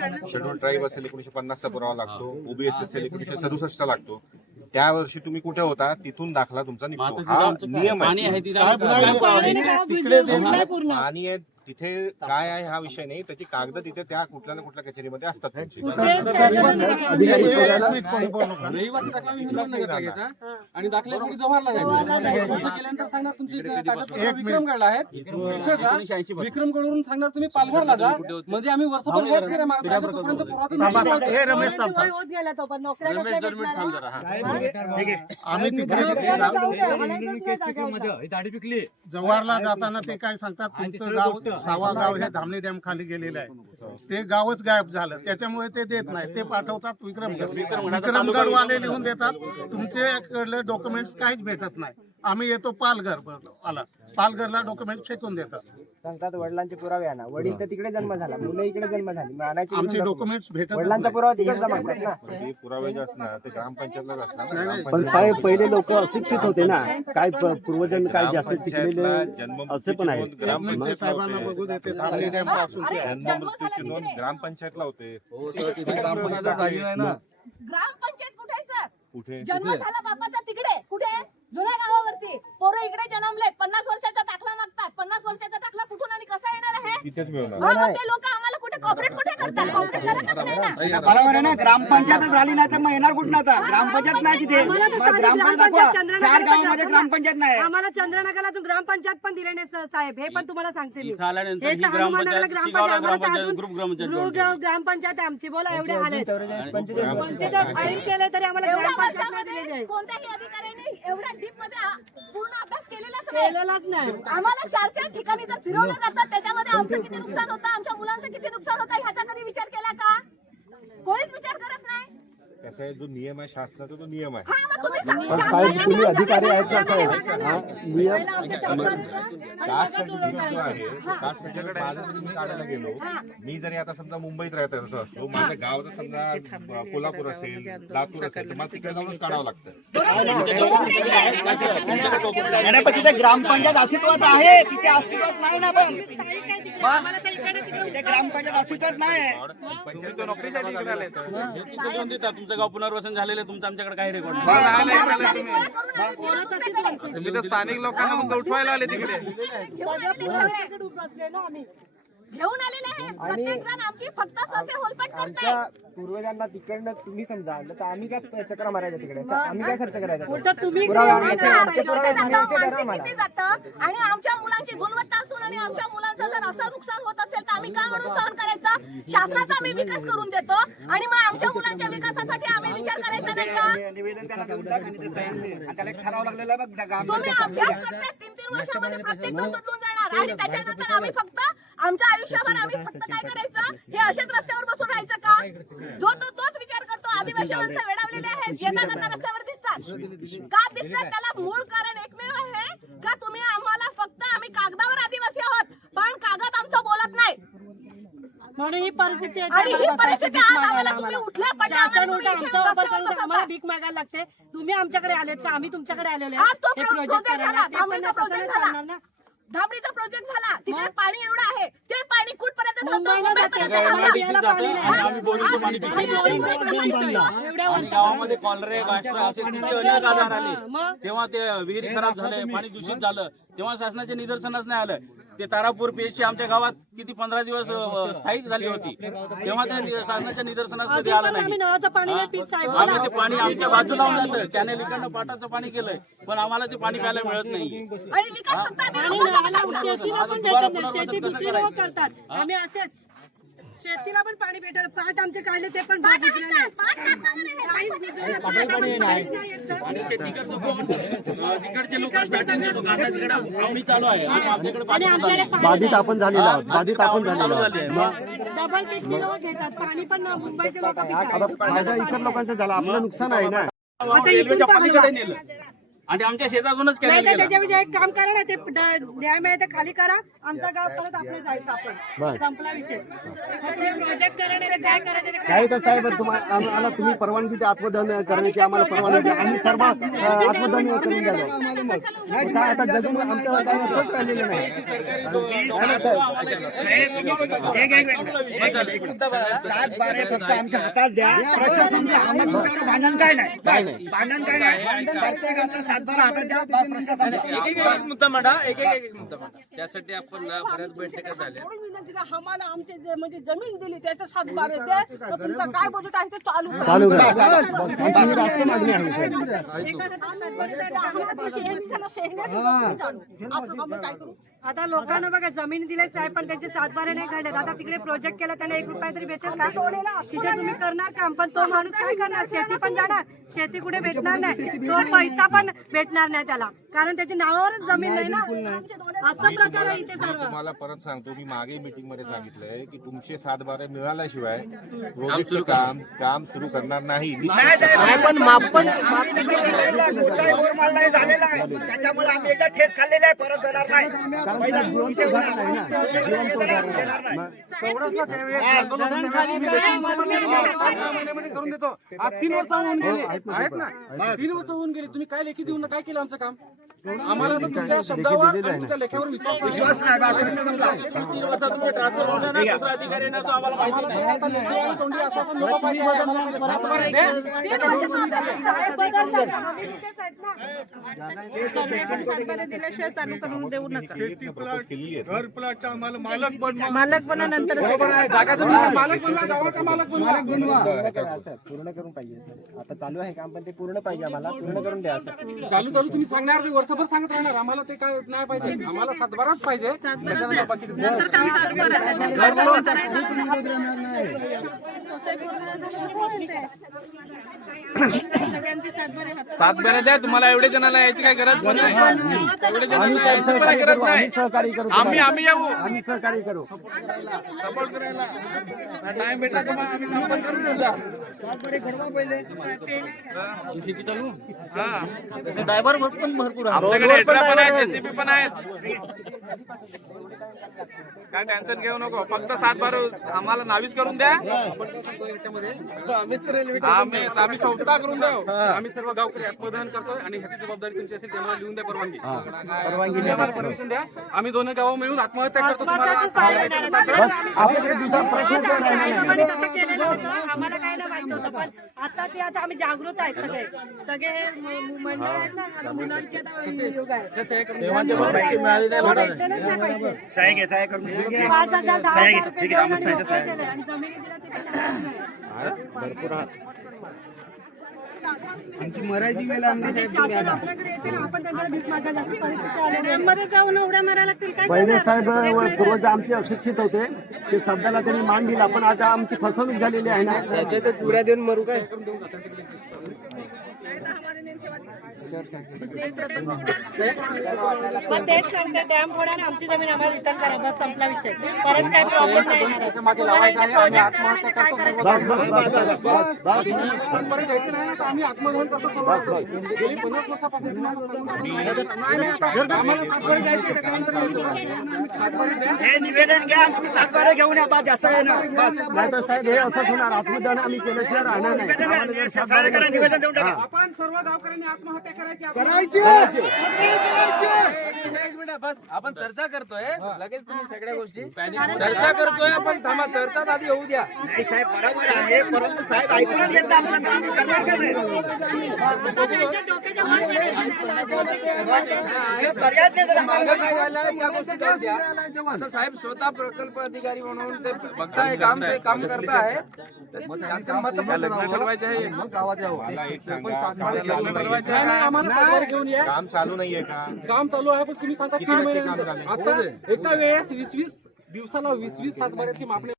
Schedule tribe असेल एकोणीशे पन्नासचा पुरावा लागतो. ओबीएस असेल एकोणीशे सदुसष्टचा लागतो. त्या वर्षी तुम्ही कुठे होता? तिथून दाखला तुमचा निघतो. हा नियम पाणी आहे. पाणी आहे तिथे काय आहे हा विषय नाही त्याची कागद तिथे त्या कुठल्या ना कुठल्या कचेरीमध्ये असतात त्यांची रहिवासी दाखला मी हिंदुनगर टाकायचा आणि दाखल्यासाठी जव्हारला जायचं तुमचं केल्यानंतर सांगणार तुमची कागदपत्र विक्रमगडला आहेत तिथे जा विक्रमगडवरून सांगणार तुम्ही पालघरला जा म्हणजे आम्ही वर्षभर हेच फेऱ्या मारत राहायचो तोपर्यंत पुरातन नशीब होतं. हे रमेश तापा होत गेला तो पण नोकऱ्या रमेश कसल्या दरम्यान भेटणार, थांब जरा हा. आम्ही तिकडे जाऊ जागा होता. जव्हारला जाताना ते काय सांगतात तुमचं गाव सावा गाव हे धामणी डॅम खाली गेलेलं आहे. ते गावच गायब झालं. त्याच्यामुळे ते देत नाही. ते पाठवतात विक्रमगड. विक्रमगड. वाले लिहून देतात तुमच्याकडले डॉक्युमेंट्स काहीच भेटत नाही. आम्ही येतो पालघर आला. पालघरला डॉक्युमेंट फेकून देतात. सांगतात वडिलांचे पुरावे आणा. वडील तर तिकडे जन्म झाला मुलं इकडे जन्म झाली. मग आणायचे आमचे कुठून डॉक्युमेंट्स भेटत वडिलांचा पुरावा तिकडे जमा करतात ना हे पुरावे जे असणार ते ग्रामपंचायतलाच असणार नाही, नाही. पण साहेब पहिले लोक अशिक्षित होते ना. काय प- पूर्वजन काय जास्त शिकलेले असे पण आहे साहेबांना होते. बघू देते धामणी डॅमपासून जन्ममृत्यूची नोंद ग्रामपंचायतला होते. ग्रामपंचायत कुठे आहे सर? कुठे? जन्म झाला बापाचा तिकडे. कुठे? जुन्या गावावरती. पोरं इकडे जन्मलेत. पन्नास वर्षाचा दाखला मागतात. पन्नास वर्षाचा दाखला कुठून आणि कसा येणार आहे? तिथेच मिळणार. हा, मग ते लोक कॉपरेट कुठे करतात? कॉपरेट करतच नाही ना. बरोबर आहे ना? ग्रामपंचायतच झाली नाही तर मग येणार कुठं आता? ग्रामपंचायत नाही तिथे. आम्हाला तर मग साधी ग्रामपंचायत ग्रामपंचायत दाखवा. चंद्रनगरला चार गावामध्ये दाखवा. ग्रामपंचायत नाही. आम्हाला चंद्रनगरला अजून ग्रामपंचायत पण दिले नाही साहेब. हे पण तुम्हाला सांगते मी. इथं आल्यानंतर हे ही तर हनुमाननगरला ग्रामपंचायत, ग्रामपंचायत शिगावला आम्हाला तर ग्रामपंचायत, अजून ग्रुप ग्रामपंचायत ग्रुप जोडली. ग्राम- ग्रामपंचायत आहे आमची बोला एवढे आले पंचेचाळीस फाईल केले तरी आम्हाला एवढ्या ग्रामपंचायत नाही दिलेली वर्षामध्ये आहे. कोणत्याही अधिकाऱ्याने एवढ्या डीपमध्ये आ- पूर्ण अभ्यास केलेलाच नाही. केलेलाच नाही. आम्हाला चार चार ठिकाणी जर फिरवलं जातं त्याच्यामध्ये आमचं किती नुकसान होतं आमच्या मुलांचं किती नुकसान होतं ह्याचा कधी विचार केला का कोणीच विचार करत नाही कसं आहे जो नियम आहे शासनाचा तो नियम आहे हा मग तुम्ही सांगा. पण साहेब तुम्ही अधिकारी काय आहेत? साहेब हा नियम कास्ट सर्टिफिकेट जो. आहे कास्ट सर्टिफिकेट माझं जर मी काढायला गेलो मी जरी आता समजा मुंबईत राहत असतो माझ्या गावाचं समजा कोल्हापूर असेल लातूर असेल तर मला तिकडे जाऊनच काढावं लागतं ग्रामपंचायत अस्तित्वात आहे तिथे अस्तित्वात नाही ना पण ग्रामपंचायत अस्तित्वात नाही? तुमचं गाव पुनर्वसन झालेलं आहे, तुमचं आमच्याकडे काही रेकॉर्ड. स्थानिक लोकांना उठवायला आले तिकडे. घेऊन आलेले आहेत प्रत्येक जण आमची फक्त ससे होलपट करताय आमच्या पूर्वजांना तिकडनं तुम्ही समजा आणलं तर आम्ही काय चक्र मारायचं तिकडे आम्ही काय खर्च करायचा? उलट तुम्ही पुरावा इकडे आणायचा. येणार आमचे नाही. पुरावे जातं, मागे ते माणसं धरा मला. किती जातं आणि आमच्या मुलांची गुणवत्ता असून आणि आमच्या मुलांचं जर असं नुकसान होत असेल तर आम्ही का म्हणून सहन करायचं शासनाचा आम्ही विकास करून देतो आणि मग आमच्या मुलांच्या विकासासाठी आम्ही विचार करायचा नाही का निवेदन त्याला देऊन टाक आणि ते सह्यांचे. आणि त्याला एक ठराव लागलेला आहे बघ तुम्ही अभ्यास करताय तीन तीन वर्षामध्ये प्रत्येक जण बदलून जाणार आणि त्याच्यानंतर आम्ही फक्त आमच्या आयुष्यावर आम्ही फक्त काय करायचं? हे असेच रस्त्यावर बसून राहायचं का? जो तो तोच विचार करतो. आदिवासी माणसं वेडावलेले आहेत येता जाता रस्त्यावर दिसतात. का दिसतात. त्याला मूळ कारण एकमेव आहे का तुम्ही आम्हाला फक्त आम्ही कागदावर आदिवासी आहोत पण कागद आमचं बोलत नाही? म्हणून ही परिस्थिती आहे. आणि ही परिस्थिती आज आम्हाला तुम्ही. उठल्या शासन आम्हाला उलट तुम्ही इथे आमचा वापर रस्त्यावर करून आम्हाला बसवता. भीक मागायला लागते. तुम्ही आमच्याकडे आलेत का? आम्ही तुमच्याकडे आलेलो आज तो हे प्रो- project प्रोजेक्ट. झाला. धामणीचा झाला. चालणार ना. धामणीचा प्रोजेक्ट झाला तिकडे पाणी एवढं आहे ते पाणी कुठपर्यंत धावतं मुंबईला जाते. मुंबईपर्यंत आम्हाला धावतं. प्यायला पाणी जातं नाही. आणि आम्ही बोरिंगचं पाणी पितो. आणि बोरिंग पाणी पितो. एवढ्या आणि वर्षापासून. गावामध्ये कॉलरे गाष्ट्रा असे किती अनेक आजार आले मग? तेव्हा ते विहिरी खराब झाले पाणी दूषित झालं तेव्हा शासनाचे निदर्शनाच नाही आलं. ते तारापूर पेशी आमच्या गावात किती पंधरा दिवस स्थायिक झाली होती. तेव्हा त्या शासनाच्या निदर्शनास कधी आलं नाही. आम्ही ते पाणी आमच्या बाजूला लावून जातं त्याने इकडनं पाटाचं पाणी केलंय. पण आम्हाला ते पाणी प्यायला मिळत नाही. शेतीला पण शेती दुसरी करतात. आम्ही असेच. शेतीला पण पाणी भेटत पाट आमचे काढले ते पण भाग नाही. ना, पाट टाकताना नाही. काहीच बुजले नाही. पाट आम्हाला काहीच नाही येत सर. आणि शेती करतो कोण? अ, तिकडचे लोक स्टार्टिंगचे लोक आता तिकडे आवणी चालू आहे. आणि आपल्याकडे आणि पाणी आमच्याकडे पाणी बाधित आपण झालेलो आहोत. बाधित आपण झालेलो आहोत. मग डबल पीक लोक घेतात. पाणी पण मुंबईचे लोक आता फायदा इतर लोकांचा झाला. आपलं नुकसान आहे ना. आता रेल्वेच्या इथून पलीकडे पाहवा. नेलं आणि आमच्या शेतातूनच नाही तर त्याच्याविषयी एक काम करा ना ते न्याय मिळालं तर खाली करा. आमचा गाव परत आपले जायचं आपण. संपला विषय. प्रोजेक्ट काय करायचं ते करा. काय तर साहेब तुम्हाला आम्हाला तुम्ही परवानगी द्या आत्मदहन करण्याची आम्हाला परवानगी द्या. आम्ही सर्व अं, आत्मदहन करून काय आता जगून आमचं काय राहिलेलं नाही सात बारे फक्त आमच्या हातात द्या प्रशासन द्या आम्हाला तुमच्याकडे भांडण काय नाही. भांडण काय नाही. प्रत्येकाचा सात बारा हातात द्या बस प्रशासन द्या. एक एक एक मुद्दा मांडा एक एक एक मुद्दा मांडा. त्यासाठी आपण ना बऱ्याच बैठका झाल्या. आम्हाला आमचे जे म्हणजे जमीन दिली त्याच्या सात बार येते तर तुमचं काय बजेट आहे ते चालू करा. चालू करा. आम्हाला ती. आता आम्ही काय करू? आता लोकांना बघा जमीन दिले साहेब पण त्यांचे सातबारे नाही काढले आता तिकडे प्रोजेक्ट केला त्याने एक रुपया तरी भेटेल का? तिथे तुम्ही करणार काम पण तो माणूस काय करणार? शेती पण जाणार. शेती कुठे भेटणार नाही. तो पैसा पण भेटणार नाही त्याला. कारण त्याच्या नावावरच जमीन नाही ना. असं प्रकार आहे इथे सर्व. तुम्हाला परत सांगतो मी मागे मीटिंगमध्ये सांगितलंय की तुमचे सात बारा मिळाल्याशिवाय प्रोजेक्टचं काम काम सुरू करणार नाही. पण मापन मोठा बोर मारला झालेला आहे. त्याच्यामुळे आम्ही एकदा ठेस खाल्लेला आहे परत देणार नाही. करून देतो. आज तीन वर्ष होऊन गेले. आहेत ना? तीन वर्ष होऊन गेले. तुम्ही काय लेखी देऊन काय केलं आमचं काम? आम्हाला तर तुमच्या शब्दावर आणि तुमच्या लेखावर विश्वास नाही. विश्वास नाही बा, विश्वास संपला. तीन वर्षात तुम्ही ट्रान्सफर होणार ना दुसरा अधिकारी येणार तो आम्हाला माहिती नाही आता लेखी आणि तोंडी आश्वासन नको. पाहिजे. सातबारे दे. तीन वर्ष तो आता साहेब बदलतात. आम्ही तिथेच आहेत ना. बरोबर आहे. जागा जमीन मालक बनवा. गावाचा मालक बनवा. पूर्ण करून पाहिजे. सर. आता चालू आहे काम पण ते पूर्ण पाहिजे आम्हाला. पूर्ण करून द्या सर चालू चालू. तुम्ही सांगणार ते वर्षभर सांगत राहणार आम्हाला ते काय नाही पाहिजे? आम्हाला सातबाराच पाहिजे. त्याच्यानंतर बाकी सातबारा द्या तुम्हाला एवढे जणांना यायची काय गरज पण नाही. एवढे आम्ही सहकार्य करू आम्ही सहकार्य करू. आम्ही आम्ही येऊ. आम्ही सहकार्य करू. टाइम भेटला तर मग? आम्ही संपर्क जा. ड्रायव्हर पण भरपूर आहे आपल्याकडे हेडरा पण आहेत जेसीबी पण आहेत. काय टेन्शन घेऊ नको. फक्त सात बार आम्हाला नावीस करून द्या. आम्ही आम्ही संस्था करून देऊ. आम्ही सर्व गावकरी आत्मदहन करतोय आणि ह्याची जबाबदारी तुमची असेल त्यामुळे लिहून द्या परवानगी. परवानगी आम्हाला परमिशन द्या. आम्ही दोन्ही गाव मिळून आत्महत्या करतो. तुम्हाला. आपल्याकडे दुसरा प्रश्न पण आता ते आता आम्ही जागृत आहे सगळे. सगळे हे मंडळ आहेत ना मुलांची योग आहे. पाच हजार दहा हजार रुपये जमिनी ते नाही. आमची मराठी वेळ आमची साहेब तुम्ही काय पहिले? साहेब व पूर्वज आमचे अशिक्षित होते ते शब्दाला त्यांनी मान दिला पण आता आमची फसवणूक झालेली आहे ना. त्याच्यात चुड्या देऊन मरू काय? मग तेच सांगते डॅम फोडा आणि आमची जमीन आम्हाला रिटर्न करा बस संपला विषय परत काय प्रॉब्लेम नाही येणार. त्याच्यामागे लावायचं आहे आम्ही आत्महत्या करतो सर्व बस बस बस बस बस बरं घ्यायचं नाही ना तर आम्ही आत्मदहन करतो सर्व गेली पन्नास वर्षापासून तुम्हाला नाही, नाही. आम्हाला सातबारे द्यायचे त्याच्यानंतर यायचं. सातबारे द्या हे निवेदन घ्या तुम्ही सात बारा घेऊन या बा जास्त आहे ना बस नाही तर साहेब हे असंच होणार आत्मदान आम्ही केल्याशिवाय राहणार नाही आम्हाला जर सातबारे निवेदन देऊन टाका आपण सर्व गावकऱ्यांनी आत्महत्या करायची आपण- एक मिनिट बस. आपण चर्चा करतोय. लगेच तुम्ही सगळ्या गोष्टी चर्चा करतोय. आपण थांबा चर्चा आधी होऊ द्या. नाही, साहेब बरोबर आहे परंतु साहेब घेत मागं आता साहेब स्वतः प्रकल्प अधिकारी म्हणून ते बघताय काम ते काम करताय. मत ठरवायचं आहे. काम चालू नाहीये नाही, नाही, आम्हाला सातबारे घेऊन या. काम चालू नाहीये का? काम चालू आहे पण तुम्ही सांगता तीन महिन्यानंतर? आता एका वेळेस वीस वीस दिवसाला वीस वीस सातबाऱ्याची मापणी